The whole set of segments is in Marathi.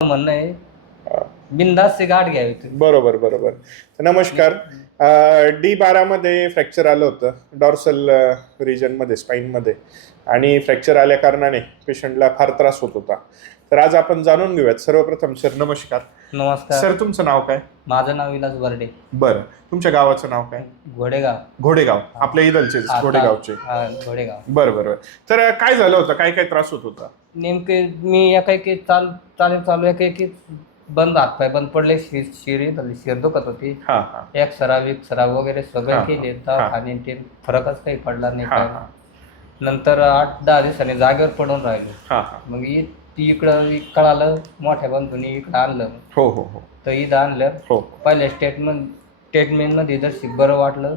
म्हणणं आहे बिनधास्त से गाठ घ्यावी तुम्ही. बरोबर बरोबर. नमस्कार. D12 मध्ये फ्रॅक्चर आलं होतं डॉर्सल रिजन मध्ये, स्पाइन मध्ये, आणि फ्रॅक्चर आल्या कारणाने पेशंटला फार त्रास होत होता. तर आज आपण जाणून घेऊयात. सर्वप्रथम सर नमस्कार. नमस्कार सर तुमचं नाव काय? माझं नाव विलास बर्डे. बरं, तुमच्या गावाचं नाव काय? घोडेगाव. घोडेगाव. आपल्या इथलचे घोडेगावचे. घोडेगाव. बरं बरं. तर काय झालं होतं? काय काय त्रास होत होता? नेमके मी एकाएकी चालू एकाएकी बंद, हातपाय बंद पडले, शिर दुखत होती. एक्सरा वगैरे सगळे केले, दवाखाने ते फरकच काही पडला नाही. काय नंतर 8-10 दिवसांनी जागेवर पडून राहिलो. मग इकडं कळालं, मोठ्या बंधूंनी इकडं आणलं. हो हो हो. तर इथं आणलं. पहिल्या ट्रीटमेंट मध्ये जर बरं वाटलं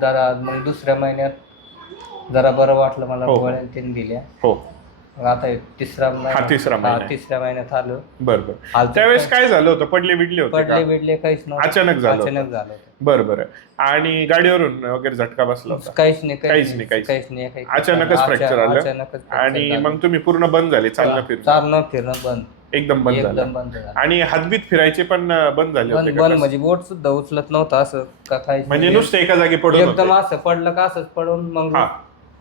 जरा, मग दुसऱ्या महिन्यात जरा बरं वाटलं मला, गोळ्या त्यांनी दिल्या. मग आता तिसऱ्या महिन्यात आलो. बरोबर. त्यावेळेस काय झालं होतं? पडले बिडले काहीच नव्हतं, अचानक झालं होतं. बरं. आणि गाडीवरून वगैरे झटका बसला होता? काहीच नाही. अचानकच फ्रॅक्चर आलं. आणि मग तुम्ही पूर्ण बंद झाले, चालणं फिरणं बंद, एकदम बंद झालं. आणि हातबीत फिरायचे पण बंद झाले होते? बंद म्हणजे बोट सुद्धा उचलत नव्हतं, असं काय म्हणजे नुसतं एका जागी पडून एकदम असं पडलं का असंच पडून. मग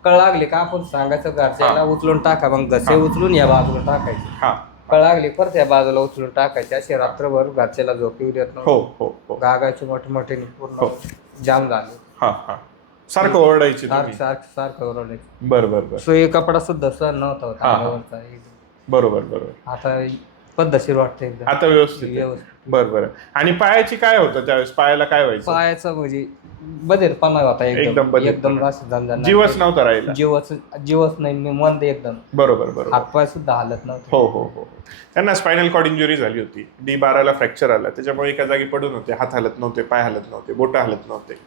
कळ लागली का आपण सांगायचं घरच्याला उचलून टाका, मग घसे उचलून या बाजूला टाकायचे. कळ लागली परत या बाजूला उचलून टाकायचे. असे रात्रभर घरच्याला झोप येऊ देत नव्हतं. गागायचे मोठे पूर्ण जाम झाले. सारखं ओरडायचे? सारखं ओरडायचे. बरोबर. सोयी कपडा सुद्धा सहन नव्हता होता. बरोबर. आता पद्धतशीर वाटतं एकदम, आता व्यवस्थित. बरोबर. आणि पायाची काय होतं त्यावेळेस? पायाला काय व्हायचं? पायाचं म्हणजे बधीरपणा होता, एकदम जीवच नव्हता राहिला. जीवच नाही, मी मंद एकदम. बरोबर. हातपाय सुद्धा हालत नव्हते. हो. त्यांना स्पायनल कॉर्ड इंजुरी झाली होती. D12 फ्रॅक्चर आला, त्याच्यामुळे एका जागी पडून होते. हात हालत नव्हते, पाय हालत नव्हते, बोट हालत नव्हते,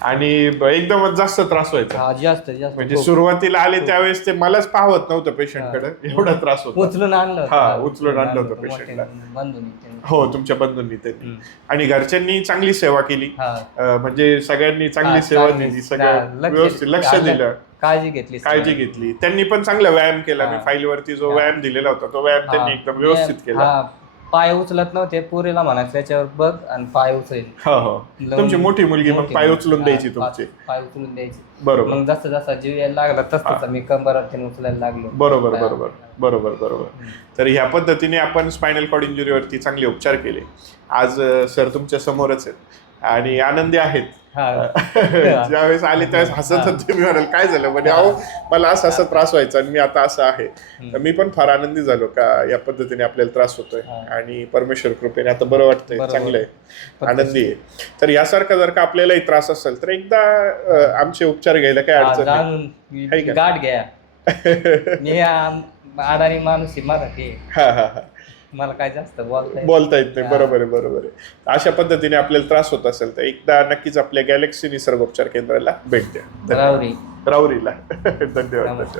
आणि एकदमच जास्त त्रास व्हायचा. जास्त म्हणजे सुरुवातीला आले त्यावेळेस ते मलाच पाहत नव्हतं पेशंटकडे, एवढा त्रास होता. उचलून आणलं होतं पेशंटला. हो, तुमच्या बंधूंनी त्यांनी. आणि घरच्यांनी चांगली सेवा केली, म्हणजे सगळ्यांनी चांगली सेवा दिली, सगळं व्यवस्थित लक्ष दिलं, काळजी घेतली. त्यांनी पण चांगला व्यायाम केला. मी फाईलवरती जो व्यायाम दिलेला होता तो व्यायाम त्यांनी एकदम व्यवस्थित केला. पाय उचलत नव्हते, पुरीला म्हणायचं त्याच्यावर बघ आणि पाय उचल. तुमची मोठी मुलगी मग पाय उचलून द्यायची तुमचे? पाय उचलून द्यायची. बरोबर. मग जसा जीव यायला लागला तसं मी कंबरात उचलायला लागलो. बरोबर. तर ह्या पद्धतीने आपण स्पायनल कॉर्ड इंजुरीवरती चांगले उपचार केले. आज सर तुमच्या समोरच आहेत आणि आनंदी आहेत. ज्यावेळेस आले त्यावेळेस हसत होते. मी म्हणाल काय झालं? म्हणजे अहो मला असा त्रास व्हायचा आणि मी आता असं आहे. मी पण फार आनंदी झालो का या पद्धतीने आपल्याला त्रास होतोय, आणि परमेश्वर कृपेने आता बरं वाटतंय, चांगलं आहे, आनंदी आहे. तर यासारखा जर का आपल्यालाही त्रास असेल तर एकदा आमचे उपचार घ्यायला काय अडचण नाही. गाठ घ्या. मी अडाणी माणूस मराठी, मला काय जास्त बोलता येत नाही. बरोबर आहे. अशा पद्धतीने आपल्याला त्रास होत असेल तर एकदा नक्कीच आपल्या गॅलेक्सी निसर्गोपचार केंद्राला भेट द्या. राहुरीला. धन्यवाद.